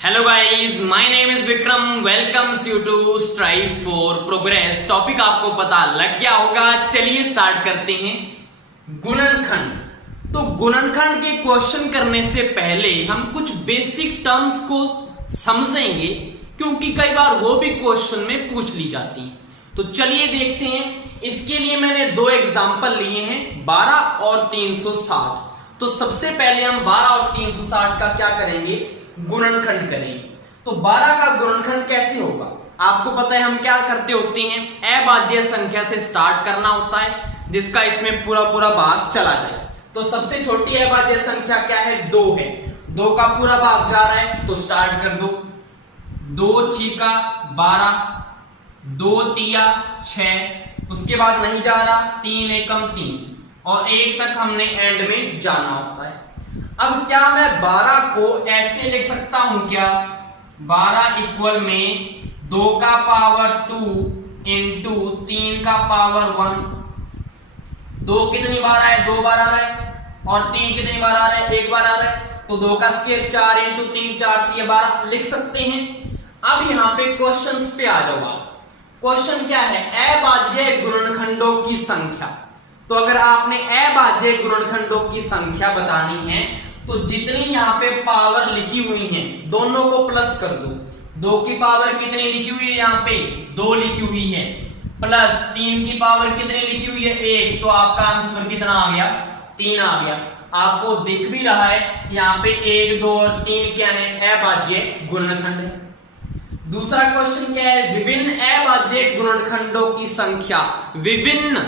Hello guys, my name is Vikram. Welcomes you to strive for progress. Topic आपको पता लग गया होगा। चलिए स्टार्ट करते हैं। गुणनखंड। तो गुणनखंड के क्वेश्चन करने से पहले हम कुछ बेसिक टर्म्स को समझेंगे, क्योंकि कई बार वो भी क्वेश्चन में पूछ ली जाती हैं। तो चलिए देखते हैं। इसके लिए मैंने दो एग्जांपल लिए हैं, 12 और 360। तो सबसे पहले हम 12 और 360 का क्या करेंगे, गुणनखंड करेंगे। तो 12 का गुणनखंड कैसे होगा, आपको पता है हम क्या करते होते हैं, अभाज्य संख्या से स्टार्ट करना होता है, जिसका इसमें पूरा पूरा भाग चला जाए। तो सबसे छोटी अभाज्य संख्या क्या है, 2 है। 2 का पूरा भाग जा रहा है, तो स्टार्ट कर दो। 2 छीका 12, 2 तिया 6, उसके बाद नहीं जा रहा, 3 एकम 3, और 1 तक हमने एंड में जाना होता है। अब क्या मैं 12 को ऐसे लिख सकता हूं क्या, 12 इक्वल में 2 का पावर 2 इंटू 3 का पावर 1। 2 कितनी बार आए, 2 बार आ रहा है, और 3 कितनी बार आ रहा है, 1 बार आ रहा है। तो 2 का स्क्वायर 4 इंटू 3 4 3 12 लिख सकते हैं। अब यहां पे क्वेश्चंस पे आ जाओ आप। क्वेश्चन क्या है, अभाज्य गुणनखंडों की संख्या। तो अगर आपने अभाज्य गुणनखंडों की संख्या बतानी है, तो जितनी यहाँ पे पावर लिखी हुई है दोनों को प्लस कर दो। 2 की पावर कितनी लिखी हुई है, यहाँ पे 2 लिखी हुई है, प्लस 3 की पावर कितनी लिखी हुई है, 1। तो आपका आंसर कितना आ गया, 3 आ गया। आपको दिख भी रहा है यहाँ पे 1 2 और 3 क्या है, अभाज्य गुणनखंड है। दूसरा क्वेश्चन क्या है, विभिन्न अभाज्य गुणनखंडों की संख्या। विभिन्न,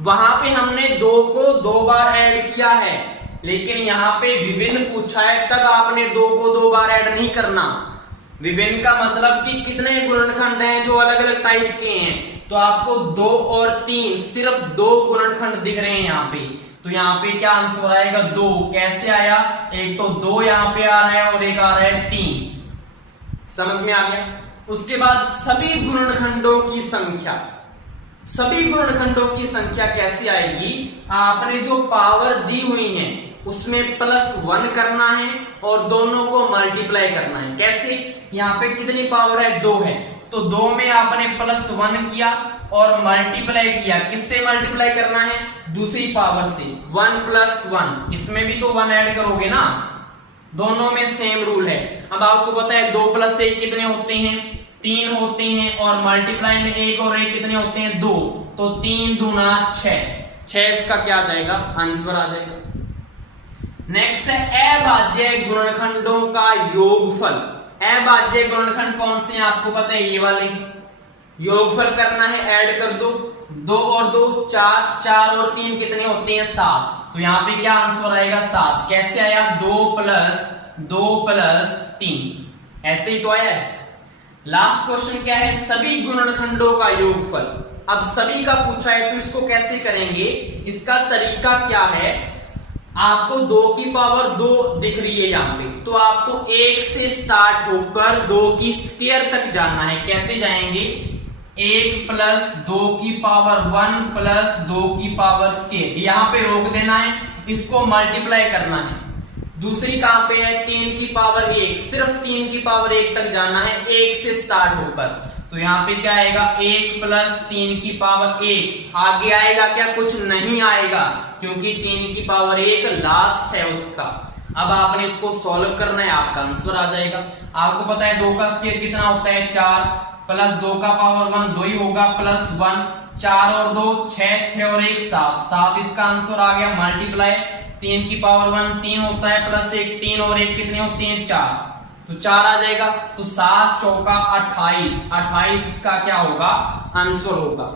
वहां पे हमने 2 को 2 बार ऐड किया है, लेकिन यहाँ पे विभिन्न पूछा है, तब आपने 2 को 2 बार ऐड नहीं करना। विभिन्न का मतलब कि कितने गुणनखंड हैं जो अलग अलग टाइप के हैं। तो आपको 2 और 3 सिर्फ 2 गुणनखंड दिख रहे हैं यहाँ पे। तो यहाँ पे क्या आंसर आएगा, 2। कैसे आया, एक तो 2 यहाँ पे आ रहा है और एक आ रहा है 3। समझ में आ गया। उसके बाद सभी गुणनखंडों की संख्या। सभी गुणनखंडों की संख्या कैसी आएगी, आपने जो पावर दी हुई है उसमें +1 करना है और दोनों को मल्टीप्लाई करना है। कैसे, यहाँ पे कितनी पावर है, 2 है, तो 2 में आपने +1 किया और मल्टीप्लाई किया। किससे मल्टीप्लाई करना है, दूसरी पावर से, 1 + 1। इसमें भी तो 1 ऐड करोगे ना, दोनों में सेम रूल है। अब आपको पता है 2 + 1 कितने होते हैं, 3 होते हैं, और मल्टीप्लाई में 1 और 1 कितने होते हैं, 2। तो 3 दूना 6 इसका क्या आ जाएगा, आंसर आ जाएगा। नेक्स्ट है अभाज्य गुणनखंडों का योगफल। अभाज्य गुणनखंड कौन से हैं, आपको पता है, ये वाले। योगफल करना है, ऐड कर दो, 2 और 2 4, 4 और 3 कितने होते हैं, 7। तो यहाँ पे क्या आंसर आएगा, 7। कैसे आया, 2 + 2 + 3, ऐसे ही तो आया है। लास्ट क्वेश्चन क्या है, सभी गुणनखंडों का योगफल। अब सभी का पूछा है, तो इसको कैसे करेंगे, इसका तरीका क्या है, आपको 2 की पावर 2 दिख रही है यहाँ पे, तो आपको 1 से स्टार्ट होकर 2 की स्क्वायर तक जाना है। कैसे जाएंगे, 1 + 2 की पावर 1 + 2 की पावर स्क्वायर, यहाँ पे रोक देना है, इसको मल्टीप्लाई करना है। दूसरी कहां पे है, 3 की पावर 1, सिर्फ 3 की पावर 1 तक जाना है, 1 से स्टार्ट होकर। तो यहाँ पे क्या आएगा, 1 + 3 की पावर 1। आगे आएगा क्या, कुछ नहीं आएगा, क्योंकि 3 की पावर 1 लास्ट है उसका। अब आपने इसको सॉल्व करना है, आपका आंसर आ जाएगा। आपको पता है 2 का स्क्वायर कितना होता है, 4, + 2 का पावर 1 2 ही होगा, +1, 4 और 2 6, 6 और 1 7, 7 इसका आंसर आ गया। मल्टीप्लाई 3 की पावर 1 3 होता है, +1 3 और 1 कितने होते हैं, 4। तो 4 आ जाएगा। तो 7 चौका 28, 28 इसका क्या होगा, आंसर होगा।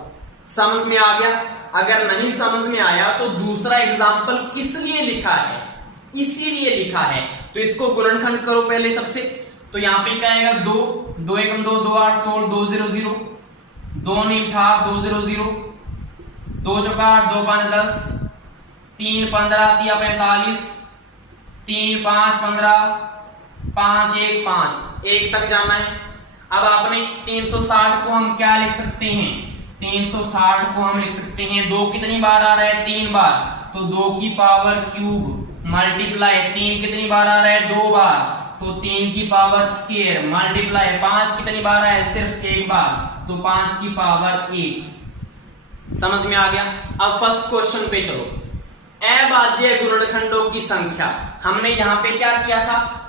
समझ में आ गया। अगर नहीं समझ में आया तो दूसरा एग्जांपल किस लिए लिखा है, इसीलिए लिखा है। तो इसको गुणनखंड करो पहले सबसे। तो यहाँ पे क्या आएगा, 2 2 एकम 2 2 8 16 2 0 0, 2 9 8 2 0 0, 2 चौका 8 2 5 10, 3 15 3 45, 3 5 15, 5 1 5, 1 तक जाना है। अब आपने 360 को हम क्या लिख सकते हैं, 360 को हम लिख सकते हैं, 2 कितनी बार आ रहा है, 3 बार, तो 2 की पावर क्यूब मल्टीप्लाई 3 कितनी बार आ रहा है, 2 बार, तो 3 की पावर स्क्वायर मल्टीप्लाई 5 कितनी बार है, सिर्फ एक बार, तो 5 की पावर 1। समझ में आ गया। अब फर्स्ट क्वेश्चन पे चलो। अभाज्य गुणनखंडों की संख्या, हमने यहाँ पे क्या किया था,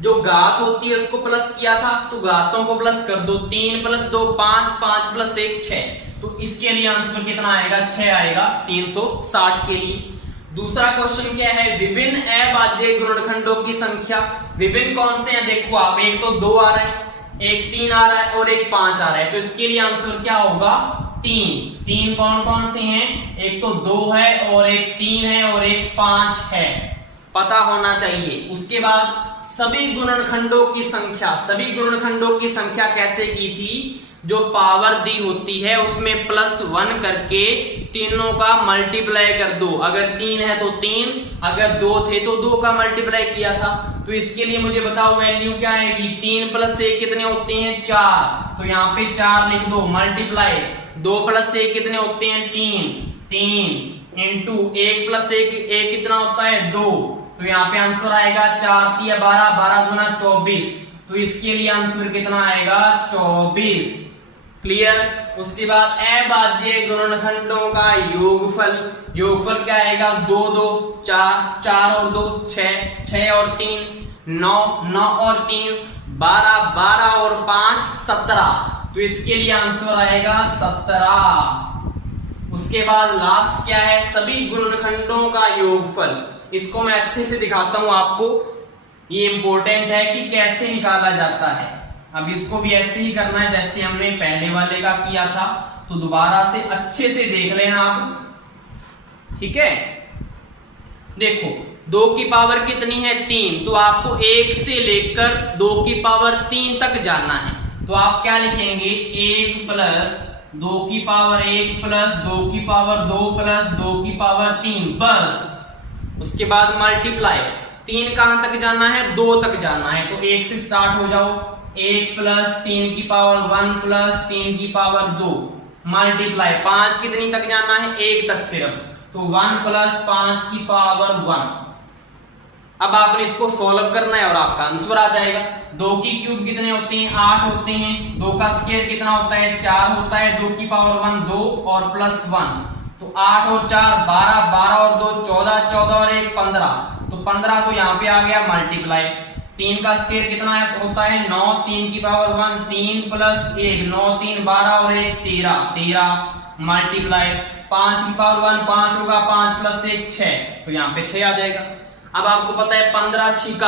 जो घात होती है उसको प्लस किया था, तो घातों को प्लस कर दो, 3 + 2 5, 5 + 1 6, तो इसके लिए आंसर कितना आएगा, 6 आएगा 360 के लिए। दूसरा क्वेश्चन क्या है, विभिन्न अभाज्य गुणनखंडों की संख्या, विभिन्न कौन से हैं देखो आप, एक तो 2 आ रहा है, एक 3 आ रहा है और एक 5 आ रहा है, तो इसके लिए आंसर क्या होगा, 3 कौन कौन से हैं, एक तो 2 है और एक 3 है और एक 5 है, पता होना चाहिए। उसके बाद सभी गुणनखंडों की संख्या, सभी गुणनखंडों की संख्या कैसे की थी, जो पावर दी होती है उसमें +1 करके तीनों का मल्टीप्लाई कर दो, अगर 3 है तो 3, अगर 2 थे तो 2 का मल्टीप्लाई किया था, तो इसके लिए मुझे बताओ वैल्यू क्या आएगी, 3 + 1 कितने होते हैं, 4, तो यहाँ पे 4 लिख दो, मल्टीप्लाई 2 + 1 कितने होते हैं, 3 इंटू 1 + 1 कितना होता है, 2, तो यहाँ पे आंसर आएगा 4 × 3 = 12, 12 × 2 = 24, तो इसके लिए आंसर कितना आएगा, 24। क्लियर। उसके बाद अभाज्य गुणनखंडों का योगफल, योगफल क्या आएगा, 2 2 4, 4 और 2 6, 6 और 3 9, 9 और 3 12, 12 और 5 17, तो इसके लिए आंसर आएगा 17। उसके बाद लास्ट क्या है, सभी गुणनखंडों का योगफल, इसको मैं अच्छे से दिखाता हूं आपको, ये इंपॉर्टेंट है कि कैसे निकाला जाता है। अब इसको भी ऐसे ही करना है जैसे हमने पहले वाले का किया था, तो दोबारा से अच्छे से देख लेना आप, ठीक है। देखो 2 की पावर कितनी है, 3, तो आपको 1 से लेकर 2 की पावर 3 तक जाना है, तो आप क्या लिखेंगे, 1 + 2 की पावर 1 + 2 की पावर 2 + 2 की पावर 3, बस। उसके बाद मल्टीप्लाई, 3 कहां तक जाना है, 2 तक जाना है, तो 1 से स्टार्ट हो जाओ, 1 + 3 की पावर 1 + 3 की पावर 2, मल्टीप्लाई 5 कितनी तक जाना है, 1 तक सिर्फ, तो 1 + 5 की पावर 1। अब आपने इसको सॉल्व करना है और आपका आंसर आ जाएगा। 2 की क्यूब कितने होते हैं, 8 होते हैं, 2 का स्क्वायर कितना होता है, 4 होता है, 2 की पावर 1 2 और +1, तो 8 और 4 12, 12 और 2 14, 14 और 1 15, तो 15, तो यहाँ पे आ गया मल्टीप्लाई, 3 का स्क्वायर कितना होता है, 9, 3 की पावर 1 3 + 1 9 3 12 और 1 13, 13 मल्टीप्लाई 5 की पावर 1 5 होगा, 5 + 1 6, तो यहाँ पे 6 आ जाएगा। अब आपको पता है 15 × 6 =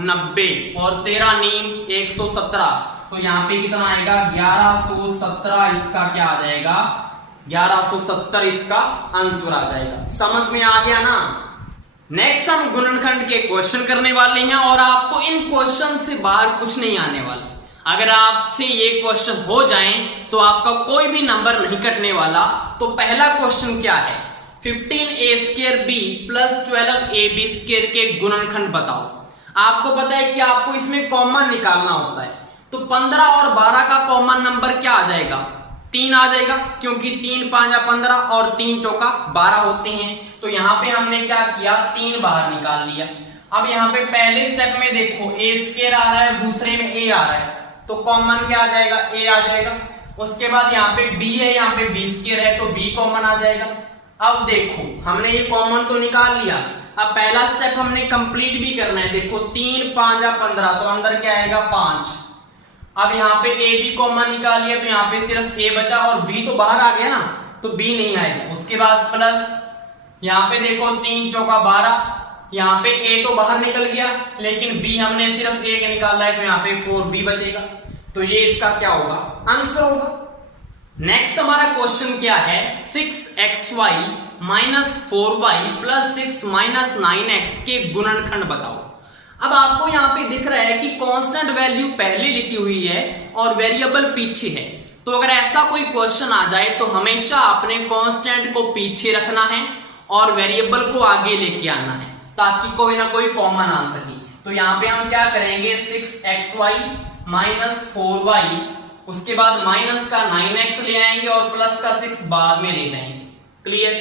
90 और 13 × 9 = 117, तो यहाँ पे कितना आएगा, 1117, इसका क्या आ जाएगा, 1170 इसका आंसर आ जाएगा। समझ में आ गया ना। नेक्स्ट हम गुणनखंड के क्वेश्चन करने वाले हैं और आपको इन क्वेश्चन से बाहर कुछ नहीं आने वाला। अगर आपसे ये क्वेश्चन हो जाएं तो आपका कोई भी नंबर नहीं कटने वाला। तो पहला क्वेश्चन क्या है, 15a² + 12ab² के गुणनखंड बताओ। आपको पता है कि आपको इसमें कॉमन निकालना होता है, तो 15 और 12 का कॉमन नंबर क्या आ जाएगा, 3 आ जाएगा, क्योंकि 3 × 5 = 15 और 3 × 4 = 12 होते हैं। तो यहाँ पे हमने क्या किया, 3 बाहर निकाल लिया। अब यहाँ पे पहले स्टेप में देखो a² आ रहा है, दूसरे में a आ रहा है, तो कॉमन क्या आ जाएगा, a आ जाएगा। उसके बाद यहाँ पे b है, यहाँ पे b² है, तो b कॉमन आ जाएगा। अब देखो हमने ये कॉमन तो निकाल लिया, अब पहला स्टेप हमने कंप्लीट भी करना है। देखो 3 × 5 = 15, तो अंदर क्या आएगा, 5। अब यहाँ पे a भी कॉमन निकाल लिया, तो यहाँ पे सिर्फ a बचा और b तो बाहर आ गया ना, तो b नहीं आएगा। उसके बाद प्लस यहाँ पे देखो 3 × 4 = 12, यहाँ पे a तो बाहर निकल गया, लेकिन b हमने सिर्फ 1 निकाला है, तो यहाँ पे 4b बचेगा। तो ये इसका क्या होगा, आंसर होगा। नेक्स्ट हमारा क्वेश्चन क्या है, 6xy - 4y + 6 - 9x के गुणनखंड बताओ। अब आपको यहाँ पे दिख रहा है कि कांस्टेंट वैल्यू पहले लिखी हुई है और वेरिएबल पीछे है। तो अगर ऐसा कोई क्वेश्चन आ जाए तो हमेशा आपने कांस्टेंट को पीछे रखना है और वेरिएबल को आगे लेके आना है, ताकि कोई ना कोई कॉमन आ सके। तो यहाँ पे हम क्या करेंगे, 6xy - 4y, उसके बाद माइनस का 9x ले आएंगे और प्लस का 6 बाद में ले जाएंगे। क्लियर।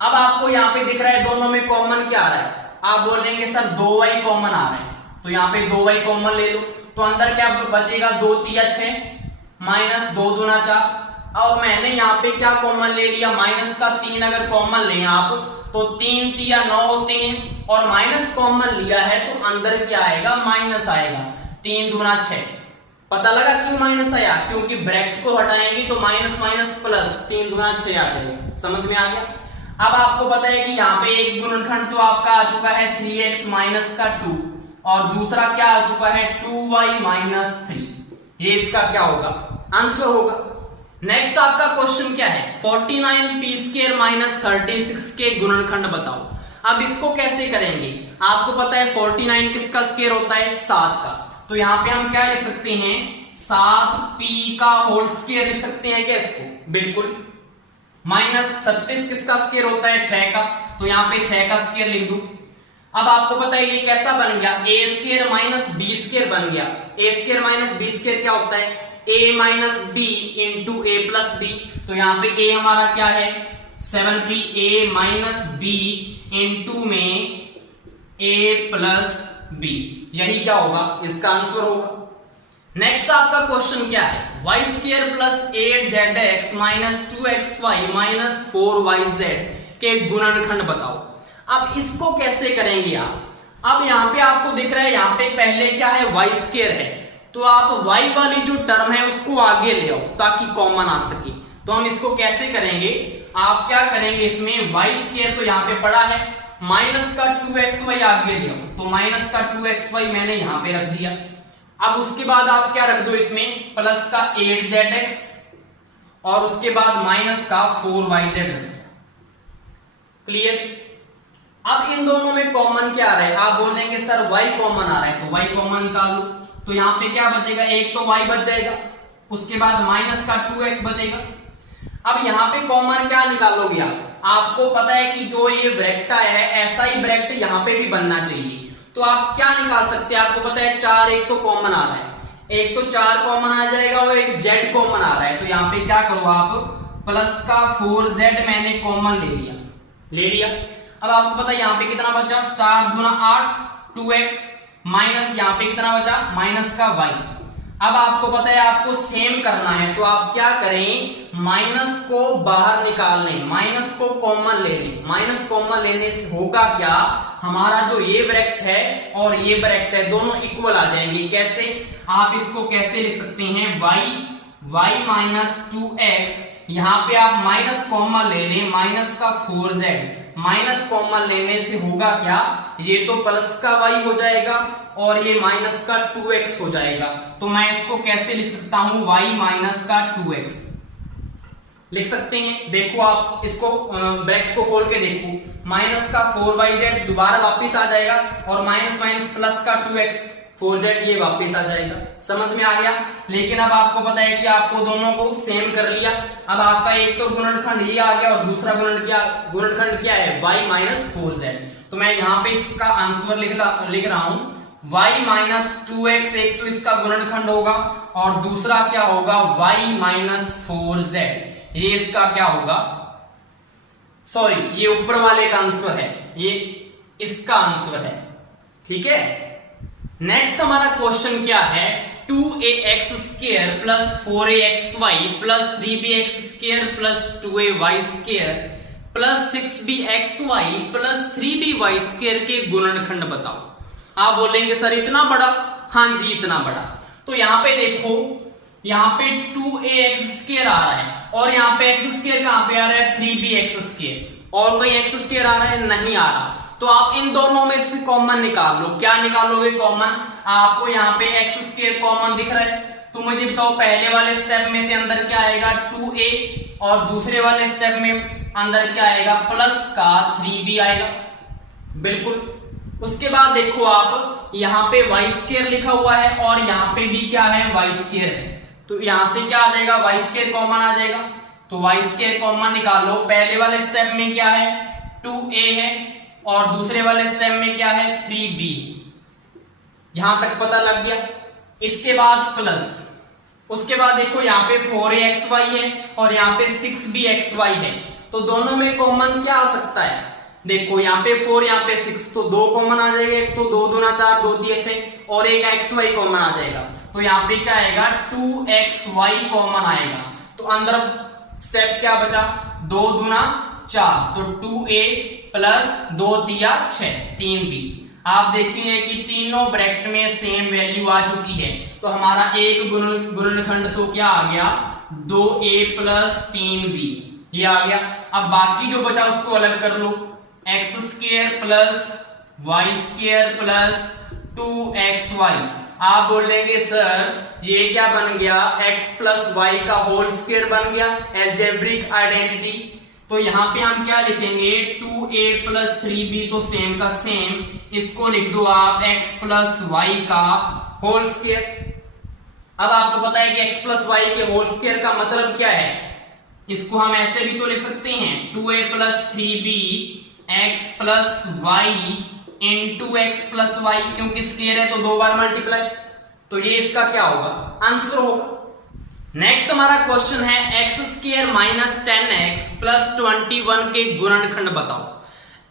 अब आपको यहाँ पे दिख रहा है दोनों में कॉमन क्या आ रहा है, आप बोलेंगे सर 2y कॉमन आ रहा है, तो यहाँ पे 2y कॉमन ले लो, तो अंदर क्या बचेगा, 2 तिया 6 माइनस 2 दूना 4। और मैंने यहाँ पे क्या कॉमन ले लिया, माइनस का 3 अगर कॉमन लें आप तो 3 तिया 9 होते हैं, और माइनस कॉमन लिया है तो अंदर क्या आएगा, माइनस आएगा, 3 दूना 6। पता लगा क्यों माइनस आया, क्योंकि ब्रैकेट को हटाएंगे तो माइनस माइनस प्लस 3 दूना 6 आ जाएगा। समझ में आ गया। अब आपको पता है कि यहाँ पे एक गुणनखंड तो आपका आ चुका है 3x माइनस का 2, और दूसरा क्या आ चुका है 2y माइनस 3। ये इसका क्या होगा, आंसर होगा। नेक्स्ट आपका क्वेश्चन क्या है, 49p स्क्वायर माइनस 36 के गुणनखंड बताओ। अब इसको कैसे करेंगे, आपको पता है 49 किसका स्क्वायर होता है, 7 का। तो यहाँ पे हम क्या लिख सकते हैं, 7p का होल स्क्वायर लिख सकते हैं क्या इसको, बिल्कुल। माइनस 36 किसका स्क्वायर होता है, 6 का, तो यहाँ पे 6 का स्क्वायर लिख दूं। अब आपको पता है ये कैसा बन गया, a square minus b square बन गया। a square minus b square क्या होता है, a minus b into a plus b। तो यहाँ पे a हमारा क्या है 7p, a minus b into में a प्लस b, यही क्या होगा, इसका आंसर होगा। नेक्स्ट आपका क्वेश्चन क्या है, y square plus 8zx minus 2xy minus 4yz के गुणनखंड बताओ। अब इसको कैसे करेंगे आप, अब यहाँ पे आपको दिख रहा है, यहाँ पे पहले क्या है, y स्क्वायर है, तो आप y वाली जो टर्म है उसको आगे ले आओ ताकि कॉमन आ सके। तो हम इसको कैसे करेंगे, आप क्या करेंगे, इसमें y स्क्वायर तो यहाँ पे पड़ा है, माइनस का 2xy आगे ले आओ, तो माइनस का 2xy मैंने यहाँ पे रख दिया। अब उसके बाद आप क्या रख दो इसमें, प्लस का 8zx, और उसके बाद माइनस का 4yz रख दो। क्लियर। अब इन दोनों में कॉमन क्या आ रहा है, आप बोलेंगे सर y कॉमन आ रहा है, तो y कॉमन निकाल लो। तो यहाँ पे क्या बचेगा, एक तो y बच जाएगा, उसके बाद माइनस का 2x बचेगा। अब यहाँ पे कॉमन क्या निकालोगे आप, आपको पता है कि जो ये ब्रैकेट है ऐसा ही ब्रैकेट यहाँ पे भी बनना चाहिए। तो आप क्या निकाल सकते हैं, आपको पता है 4 एक तो कॉमन आ रहा है, एक तो 4 कॉमन आ जाएगा और एक z कॉमन आ रहा है। तो यहाँ पे क्या करो आप, प्लस का 4z मैंने कॉमन ले लिया। अब आपको पता है यहाँ पे कितना बचा, 4 दूना 8 2x माइनस यहाँ पे कितना बचा, माइनस का y। अब आपको पता है आपको सेम करना है, तो आप क्या करें, माइनस को बाहर निकाल लें, माइनस को कॉमन ले लें। माइनस कॉमन लेने से होगा क्या, हमारा जो ये ब्रैकेट है और ये ब्रैकेट है दोनों इक्वल आ जाएंगे। कैसे, आप इसको कैसे लिख सकते हैं, y माइनस 2x, यहाँ पे आप माइनस कॉमन ले लें, माइनस का 4z, माइनस कॉमन लेने से होगा क्या, ये तो प्लस का y हो जाएगा और ये माइनस का 2x हो जाएगा। तो मैं इसको कैसे लिख सकता हूं, y माइनस का 2x लिख सकते हैं। देखो आप इसको ब्रैकेट को खोल के देखो, माइनस का 4yz दोबारा वापस आ जाएगा और माइनस माइनस प्लस का 2x 4z ये वापस आ जाएगा। समझ में आ गया। लेकिन अब आपको पता है कि आपको दोनों को सेम कर लिया। अब आपका एक तो गुणनखंड ये आ गया और दूसरा गुणनखंड क्या है, y माइनस 4z। तो मैं यहाँ पे इसका आंसर लिख रहा हूं, y माइनस 2x एक तो इसका गुणनखंड होगा और दूसरा क्या होगा, y माइनस 4z, ये इसका क्या होगा, सॉरी ये ऊपर वाले का आंसर है, ये इसका आंसर है। ठीक है। नेक्स्ट हमारा क्वेश्चन क्या है, 2ax square plus 4axy plus 3bx square plus 2ay square plus 6bxy plus 3by square के गुणनखंड बताओ। आप बोलेंगे सर इतना बड़ा, हाँ जी इतना बड़ा। तो यहाँ पे देखो, यहाँ पे 2ax स्क्वायर आ रहा है और यहाँ पे x स्क्वायर कहाँ पे आ रहा है, 3bx स्क्वायर, और कोई x स्क्वायर आ रहा है, नहीं आ रहा। तो आप इन दोनों में से कॉमन निकाल लो। क्या निकालोगे कॉमन, आपको यहाँ पे x स्क्वायर कॉमन दिख रहा है, तो मुझे बताओ पहले वाले स्टेप में से अंदर क्या आएगा, 2a, और दूसरे वाले स्टेप में अंदर क्या आएगा, प्लस का 3b आएगा। बिल्कुल। उसके बाद देखो आप यहाँ पे y स्क्वायर लिखा हुआ है और यहाँ पे भी क्या है, y स्क्वायर है। तो यहां से क्या आ जाएगा, y स्क्वायर कॉमन आ जाएगा। तो y स्क्वायर कॉमन निकालो। पहले वाले स्टेप में क्या है, 2a है और दूसरे वाले स्टेप में क्या है, 3b। यहां तक पता लग गया। इसके बाद प्लस, उसके बाद देखो यहाँ पे 4axy है और यहाँ पे 6bxy है। तो दोनों में कॉमन क्या आ सकता है, देखो यहाँ पे 4, यहाँ पे 6, तो 2 कॉमन आ जाएगा, एक तो 2 दूना 4, 2 तिया 6 और एक xy कॉमन आ जाएगा। तो यहाँ पे क्या आएगा 2xy कॉमन आएगा। तो अंदर स्टेप क्या बचा 2 दूना 4, तो 2a प्लस 2 तिया 6 3b। आप देखेंगे कि तीनों ब्रैकेट में सेम वैल्यू आ चुकी है। तो हमारा एक गुणनखंड तो क्या आ गया 2a प्लस 3b, ये आ गया। अब बाकी जो बचा उसको अलग कर लो, x square plus y square plus 2xy। आप बोलेंगे सर ये क्या बन गया x प्लस वाई का होल स्क्वायर बन गया, एल्जेब्रिक आइडेंटिटी। तो यहाँ पे हम क्या लिखेंगे 2a प्लस 3b, तो सेम का सेम, इसको लिख दो आप x प्लस वाई का होल स्क्वायर। अब आपको पता है कि x प्लस वाई के होल स्क्वायर का मतलब क्या है, इसको हम ऐसे भी तो लिख सकते हैं 2a plus 3b x plus Y into X plus Y, क्योंकि स्क्वायर है तो 2 बार मल्टीप्लाई, तो ये इसका क्या होगा आंसर होगा। नेक्स्ट हमारा क्वेश्चन है x square minus 10x plus 21 के गुणनखंड बताओ।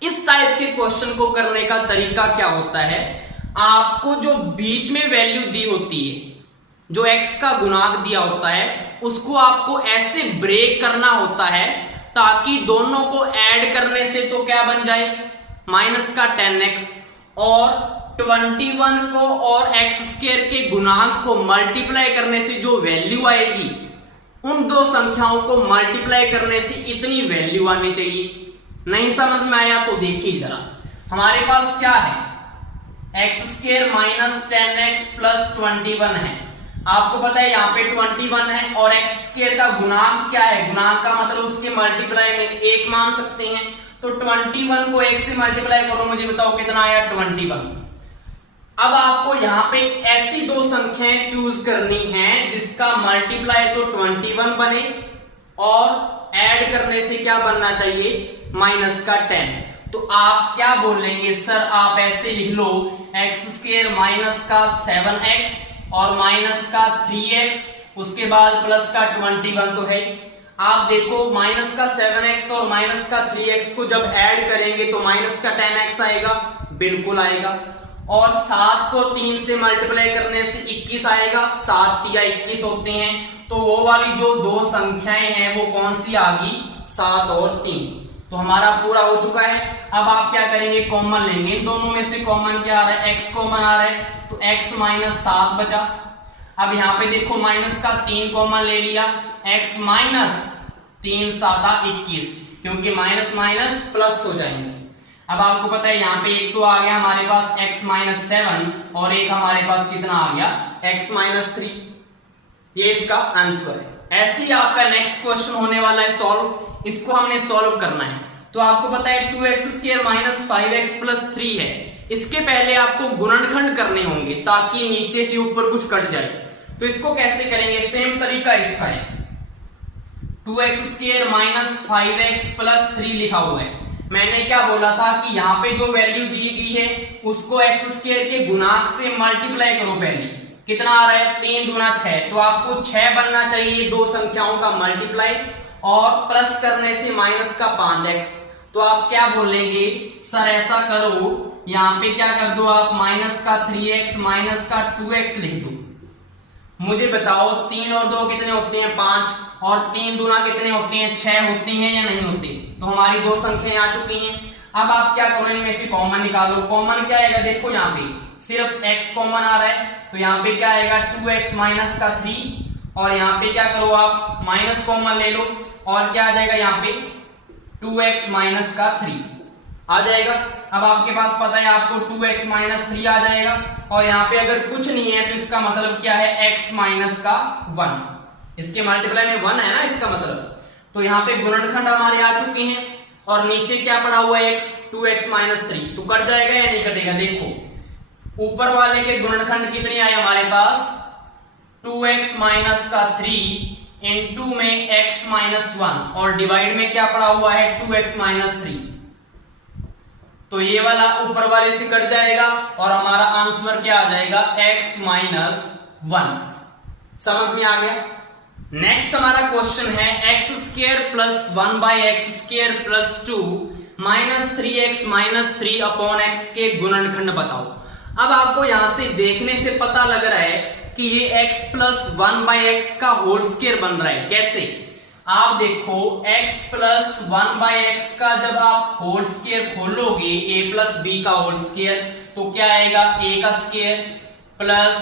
इस टाइप के क्वेश्चन को करने का तरीका क्या होता है, आपको जो बीच में वैल्यू दी होती है, जो x का गुणांक दिया होता है, उसको आपको ऐसे ब्रेक करना होता है ताकि दोनों को ऐड करने से तो क्या बन जाए माइनस का 10x, और 21 को और एक्स स्क्वायर के गुणांक को मल्टीप्लाई करने से जो वैल्यू आएगी, उन दो संख्याओं को मल्टीप्लाई करने से इतनी वैल्यू आनी चाहिए। नहीं समझ में आया तो देखिए जरा, हमारे पास क्या है x square minus 10x plus 21 है। आपको पता है यहाँ पे 21 है और एक्स स्क्वायर का गुणांक क्या है, गुणांक का मतलब उसके मल्टीप्लाई में 1 मान सकते हैं। तो 21 को 1 से मल्टीप्लाई करो, मुझे बताओ कितना आया 21। अब आपको यहाँ पे ऐसी दो संख्याएं चूज करनी है जिसका मल्टीप्लाई तो 21 बने और ऐड करने से क्या बनना चाहिए माइनस का 10। तो आप क्या बोलेंगे सर, आप ऐसे लिख लो एक्स स्क्वायर माइनस का 7x और माइनस का 3x, उसके बाद प्लस का 21 तो है। आप देखो माइनस का 7x और माइनस का 3x को जब ऐड करेंगे तो माइनस का 10x आएगा, बिल्कुल आएगा। और 7 को 3 से मल्टीप्लाई करने से 21 आएगा, 7 या 21 होते हैं। तो वो वाली जो दो संख्याएं हैं वो कौन सी आ गई 7 और 3। तो हमारा पूरा हो चुका है। अब आप क्या करेंगे कॉमन लेंगे, इन दोनों में से कॉमन क्या आ रहा है x कॉमन आ रहा है, तो x माइनस 7 बचा। अब यहाँ पे देखो माइनस का 3 कॉमन ले लिया, x माइनस 3 7 21, क्योंकि माइनस माइनस प्लस हो जाएंगे। अब आपको पता है यहाँ पे एक तो आ गया हमारे पास x माइनस 7 और एक हमारे पास कितना आ गया x माइनस 3, ये इसका आंसर है। ऐसे ही आपका नेक्स्ट क्वेश्चन होने वाला है सॉल्व, इसको हमने सॉल्व करना है। तो आपको पता है 2x square minus 5x plus 3 है, इसके पहले आपको गुणनखंड करने होंगे ताकि नीचे से ऊपर कुछ कट जाए। तो इसको कैसे करेंगे, सेम तरीका इसका है। 2x square minus 5x plus 3 लिखा हुआ है। मैंने क्या बोला था कि यहाँ पे जो वैल्यू दी गई है उसको एक्स स्क्वायर के गुणांक से मल्टीप्लाई करो। पहले कितना आ रहा है 3 दूना 6, तो आपको 6 बनना चाहिए दो संख्याओं का मल्टीप्लाई, और प्लस करने से माइनस का 5x। तो आप क्या बोलेंगे सर ऐसा करो, यहाँ पे क्या कर दो आप माइनस का 3x माइनस का 2x लिख दो। मुझे बताओ 3 और 2 कितने होते हैं 5, और 3 दूना कितने होते हैं 6 होते हैं या नहीं होते। तो हमारी दो संख्याएं आ चुकी हैं। अब आप क्या करो इनमें से कॉमन निकालो। कॉमन क्या आएगा, देखो यहाँ पे सिर्फ x कॉमन आ रहा है, तो यहाँ पे क्या आएगा 2x माइनस का 3, और यहाँ पे क्या करो आप माइनस कॉमन ले लो, और क्या आ जाएगा यहाँ पे 2x माइनस का 3 आ जाएगा। अब आपके पास पता है आपको 2x माइनस 3 आ जाएगा, और यहाँ पे अगर कुछ नहीं है तो इसका मतलब क्या है x माइनस का 1, इसके मल्टीप्लाई में 1 है ना इसका मतलब। तो यहाँ पे गुणनखंड हमारे आ चुके हैं, और नीचे क्या पड़ा हुआ है 2x माइनस 3, तो कट जाएगा या नहीं कटेगा। देखो ऊपर वाले के गुणनखंड कितने आए हमारे पास 2x माइनस का 3 इंटू में x माइनस 1, और डिवाइड में क्या पड़ा हुआ है 2x माइनस 3। तो ये वाला ऊपर वाले से कट जाएगा और हमारा आंसर क्या आ जाएगा x माइनस 1। समझ में आ गया। नेक्स्ट हमारा क्वेश्चन है x square plus 1 by x square plus 2 -3x-3/x के गुणनखंड बताओ। अब आपको यहां से देखने से पता लग रहा है कि ये x प्लस 1/x का होल स्क्वायर बन रहा है। कैसे? आप देखो x प्लस 1/x का जब आप होल स्क्वायर खोलोगे a प्लस b का होल स्क्वायर तो क्या आएगा? a का स्क्वायर प्लस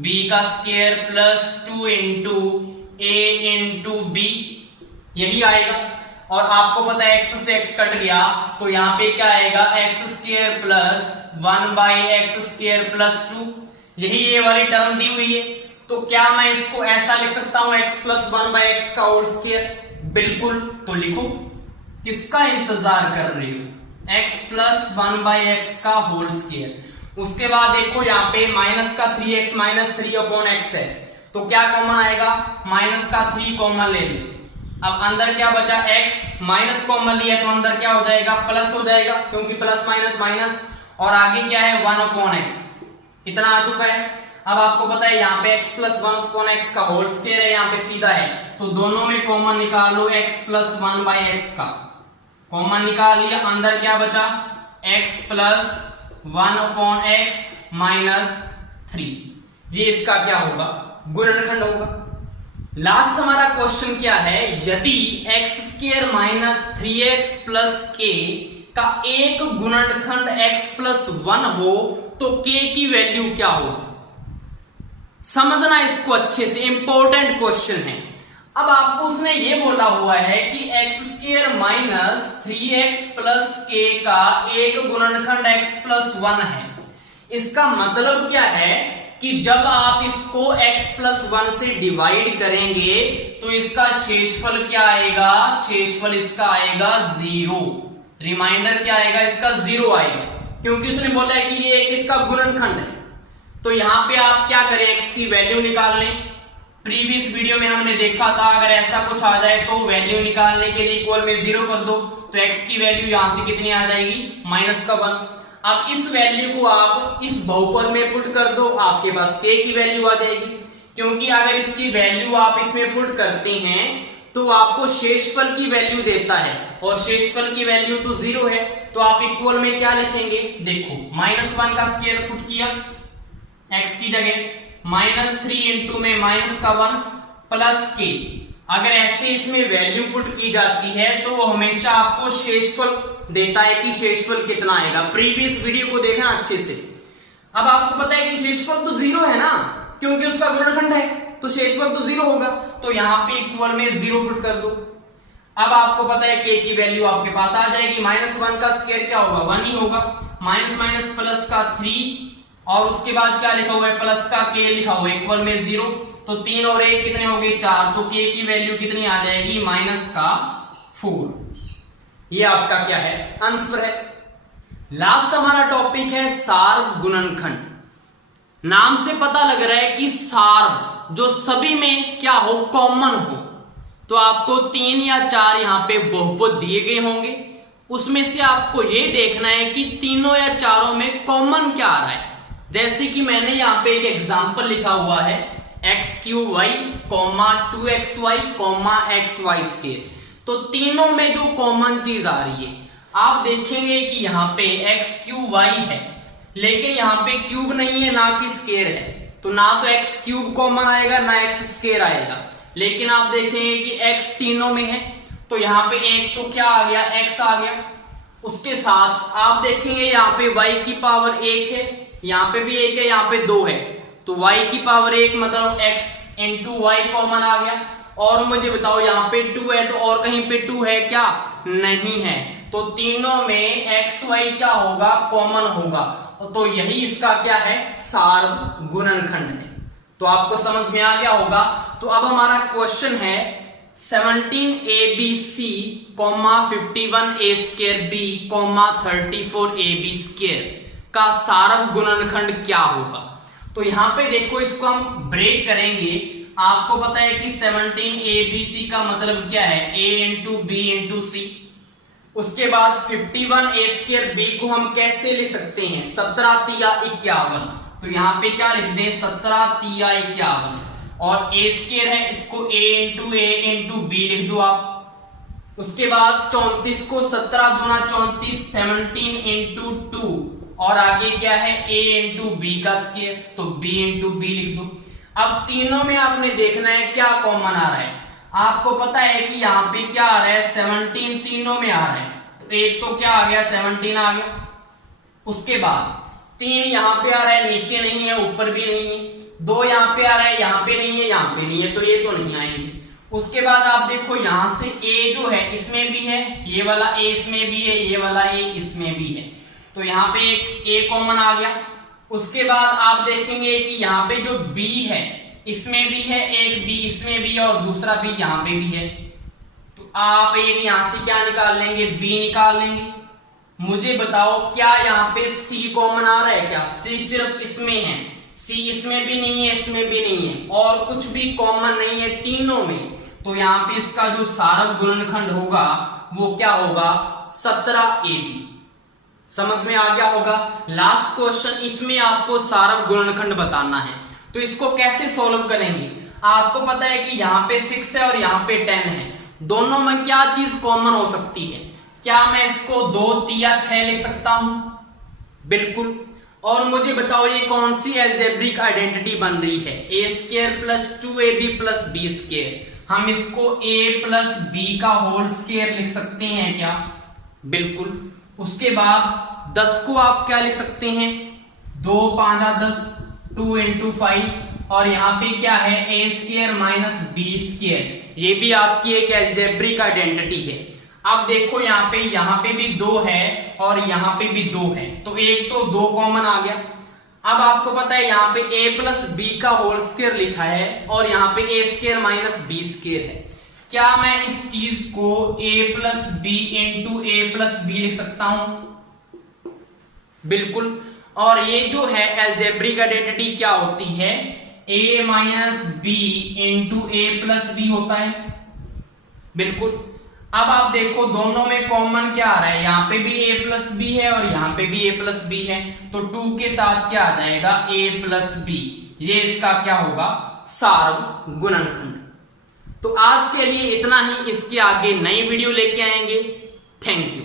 b का square plus 2 into a into b, यही आएगा। और आपको पता है x से x कट गया तो यहां पे क्या आएगा? x square plus 1/x square plus 2, यही ये वाली टर्म दी हुई है। तो क्या मैं इसको ऐसा लिख सकता हूं x प्लस 1/x का होल स्क्वायर? बिल्कुल। तो लिखो, किसका इंतजार कर रही हो? x प्लस 1/x का होल स्क्वायर। उसके बाद देखो यहाँ पे माइनस का 3x माइनस 3/x है तो क्या कॉमन आएगा? माइनस का 3 कॉमन ले लो। अब अंदर क्या बचा? x, माइनस कॉमन लिया तो अंदर क्या हो जाएगा? प्लस हो जाएगा, क्योंकि प्लस माइनस माइनस। और आगे क्या है? 1/x, इतना आ चुका है। अब आपको पता है यहाँ पे x प्लस 1/x का होल स्क्वायर है, यहाँ पे सीधा है तो दोनों में कॉमन निकाल लो। x प्लस 1/x का कॉमन निकाल लिया, अंदर क्या बचा? x प्लस 1/x माइनस 3, ये इसका क्या होगा? गुणनखंड होगा। लास्ट हमारा क्वेश्चन क्या है? यदि x square minus 3x plus k का एक गुणनखंड x प्लस 1 हो तो k की वैल्यू क्या होगी? समझना इसको अच्छे से, इंपॉर्टेंट क्वेश्चन है। अब आपको उसने ये बोला हुआ है कि x square minus 3x plus k का एक गुणनखंड x प्लस 1 है। इसका मतलब क्या है कि जब आप इसको x प्लस 1 से डिवाइड करेंगे तो इसका शेषफल क्या आएगा? शेषफल इसका आएगा 0। रिमाइंडर क्या आएगा? इसका 0 आएगा, क्योंकि उसने बोला है कि ये एक इसका गुणनखंड है। तो यहां पे आप क्या करें? x की वैल्यू निकाल लें। प्रीवियस वीडियो में हमने देखा था अगर ऐसा कुछ आ जाए तो वैल्यू निकालने के लिए इक्वल में 0 कर दो तो x की वैल्यू यहां से कितनी आ जाएगी? माइनस का 1। अब इस वैल्यू को आप इस बहुपद में पुट कर दो, आपके पास k की वैल्यू आ जाएगी। क्योंकि अगर इसकी वैल्यू आप इसमें पुट करते हैं तो आपको शेषफल की वैल्यू देता है और शेषफल की वैल्यू तो 0 है, तो आप इक्वल में क्या लिखेंगे? देखो -1 का स्क्वायर पुट किया x की जगह, -3 इंटू में माइनस का 1 प्लस k। अगर ऐसे इसमें वैल्यू पुट की जाती है तो वो हमेशा आपको शेषफल देता है कि शेषफल कितना आएगा। प्रीवियस वीडियो को देखना अच्छे से। अब आपको पता है कि शेषफल तो 0 है ना, क्योंकि उसका गुणनखंड है तो शेषफल तो 0 होगा। तो यहां पे इक्वल में 0 पुट कर दो। अब आपको पता है k की वैल्यू आपके पास आ जाएगी। -1 का स्क्वायर क्या होगा? 1 ही होगा। माइनस माइनस प्लस का 3 और उसके बाद क्या लिखा हुआ है? प्लस का k लिखा हुआ है, इक्वल में 0। तो 3 और 1 कितने हो गए? 4। तो k की वैल्यू कितनी आ जाएगी? -4। ये आपका क्या है? आंसर है। लास्ट हमारा टॉपिक है सार्व गुणनखंड। नाम से पता लग रहा है कि सार्व जो सभी में क्या हो? कॉमन हो। तो आपको 3 या 4 यहां पे बहुपद दिए गए होंगे, उसमें से आपको ये देखना है कि तीनों या चारों में कॉमन क्या आ रहा है। जैसे कि मैंने यहाँ पे एक एग्जाम्पल लिखा हुआ है x3y, 2xy, xy²। तो तीनों में जो कॉमन चीज आ रही है, आप देखेंगे कि यहाँ पे x3y है लेकिन यहाँ पे क्यूब नहीं है, ना कि स्क्वायर है, तो ना तो x³ कॉमन आएगा ना x² आएगा। लेकिन आप देखेंगे कि x तीनों में है तो यहाँ पे एक तो क्या आ गया? x आ गया। उसके साथ आप देखेंगे यहाँ पे y की पावर 1 है, यहाँ पे भी 1 है, यहाँ पे 2 है, तो y की पावर 1 मतलब x इंटू y कॉमन आ गया। और मुझे बताओ यहाँ पे 2 है तो और कहीं पे 2 है क्या? नहीं है। तो तीनों में xy क्या होगा? कॉमन होगा। तो यही इसका क्या है? सार्व गुणनखंड है। तो आपको समझ में आ गया होगा। तो अब हमारा क्वेश्चन है 17abc, 51a²b, 34ab² का सार्व गुणनखंड क्या होगा? तो यहां पे देखो, इसको हम ब्रेक करेंगे। आपको पता है कि 17abc का मतलब क्या है? a इंटू बी इंटू सी। उसके बाद 51a²b को हम कैसे लिख सकते हैं? 17 तिया 51। तो यहाँ पे क्या लिख दें? 17 तिया 51। और a² है, इसको a इंटू b लिख दो आप। उसके बाद 34 को 17 दूना 34, 17 इंटू 2 और आगे क्या है a इंटू बी का स्क्वायर, तो b इंटू बी लिख दो। अब तीनों में आपने देखना है क्या कॉमन आ रहा है। आपको पता है कि यहाँ पे क्या आ रहा है 17 तीनों में आ रहा है, तो एक तो क्या आ गया 17 आ गया। उसके बाद 3 यहाँ पे आ रहा है, नीचे नहीं है ऊपर भी नहीं है, 2 यहाँ पे आ रहा है, यहाँ पे नहीं है यहाँ पे नहीं है, तो ये तो नहीं आएंगे। उसके बाद आप देखो यहां से a जो है इसमें भी है, ये वाला a इसमें भी है, ये वाला a इसमें भी है, तो यहाँ पे एक a कॉमन आ गया। उसके बाद आप देखेंगे कि यहाँ पे जो b है इसमें भी है, एक b इसमें भी है और दूसरा b यहाँ पे भी है, तो आप एक यहां से क्या निकाल लेंगे b निकाल लेंगे। मुझे बताओ क्या यहाँ पे c कॉमन आ रहा है क्या? c सिर्फ इसमें है, c इसमें भी नहीं है, इसमें भी नहीं है और कुछ भी कॉमन नहीं है तीनों में, तो यहाँ पे इसका जो सारव गुणनखंड होगा वो क्या होगा 17ab। समझ में आ गया होगा। लास्ट क्वेश्चन, इसमें आपको सारव गुणनखंड बताना है, तो इसको कैसे सॉल्व करेंगे? आपको पता है कि यहाँ पे 6 है और यहाँ पे 10 है, दोनों में क्या चीज कॉमन हो सकती है? क्या मैं इसको 2, 3 या 6 लिख सकता हूं? बिल्कुल। और मुझे बताओ ये कौन सी अलजेब्रिक आइडेंटिटी बन रही है? a square plus 2ab plus b square. हम इसको a प्लस b का होल स्क्वायर लिख सकते हैं क्या? बिल्कुल। उसके बाद 10 को आप क्या लिख सकते हैं? 2 5 10, 2 इंटू 5 और यहाँ पे क्या है a square minus b square, ये भी आपकी एक अलजेब्रिक आइडेंटिटी है। अब देखो यहाँ पे भी 2 है और यहाँ पे भी 2 है, तो एक तो 2 कॉमन आ गया। अब आपको पता है यहाँ पे a प्लस बी का होल स्क्वायर लिखा है और यहाँ पे a square minus B square है। क्या मैं इस चीज को a plus B into A plus B लिख सकता हूं? बिल्कुल। और ये जो है अलजेब्रिक आइडेंटिटी क्या होती है? a minus B into A plus B होता है। बिल्कुल। अब आप देखो दोनों में कॉमन क्या आ रहा है, यहाँ पे भी a प्लस बी है और यहाँ पे भी a प्लस बी है, तो 2 के साथ क्या आ जाएगा a प्लस बी, ये इसका क्या होगा सारव गुणनखंड। तो आज के लिए इतना ही, इसके आगे नई वीडियो लेके आएंगे। Thank you.